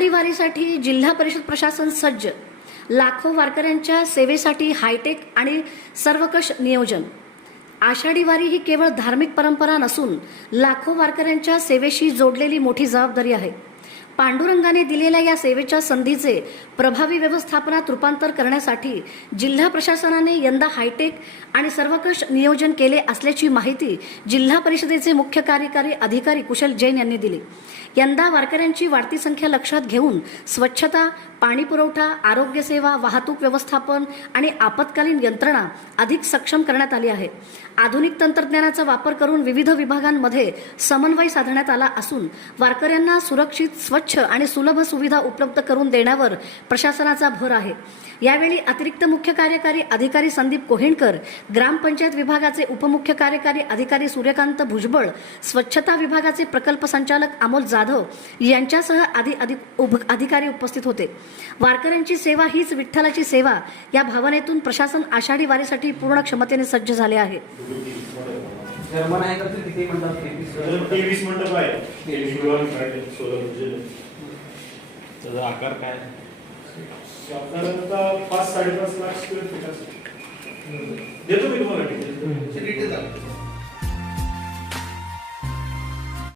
आषाढी वारीसाठी जिल्हा परिषद प्रशासन सज्ज. लाखो वारकऱ्यांच्या सेवेसाठी हायटेक आणि सर्वकष नियोजन. आषाढी वारी ही केवळ धार्मिक परंपरा नसून लाखो वारकऱ्यांच्या सेवेशी जोडलेली मोठी जबाबदारी आहे. पांडुरंगाने दिलेल्या या सेवेच्या संधीचे प्रभावी व्यवस्थापनात रूपांतर करण्यासाठी जिल्हा प्रशासनाने यंदा हायटेक आणि सर्वकष नियोजन केले असल्याची माहिती जिल्हा परिषदेचे मुख्य कार्यकारी अधिकारी कुशल जैन यांनी दिली. यंदा वारकऱ्यांची वाढती संख्या लक्षात घेऊन स्वच्छता, पाणी पुरवठा, आरोग्य सेवा, वाहतूक व्यवस्थापन आणि आपत्कालीन यंत्रणा अधिक सक्षम करण्यात आली आहे. आधुनिक तंत्रज्ञानाचा वापर करून विविध विभागांमध्ये समन्वय साधण्यात आला असून वारकऱ्यांना सुरक्षित, स्वच्छ आणि सुलभ सुविधा उपलब्ध करून देण्यावर प्रशासनाचा भर आहे. यावेळी अतिरिक्त मुख्य कार्यकारी अधिकारी संदीप कोहेणकर, ग्रामपंचायत विभागाचे उपमुख्य कार्यकारी अधिकारी सूर्यकांत भुजबळ, स्वच्छता विभागाचे प्रकल्प संचालक अमोल जाधव यांच्यासह अधिकारी उपस्थित होते. वारकऱ्यांची सेवा हीच विठ्ठलाची सेवा या भावनेतून प्रशासन आषाढी वारीसाठी पूर्ण क्षमतेने सज्ज झाले आहे. आकार काय? साधारणतः 5-5.5 लाख स्क्वेअर फीट देतो मी तुम्हाला.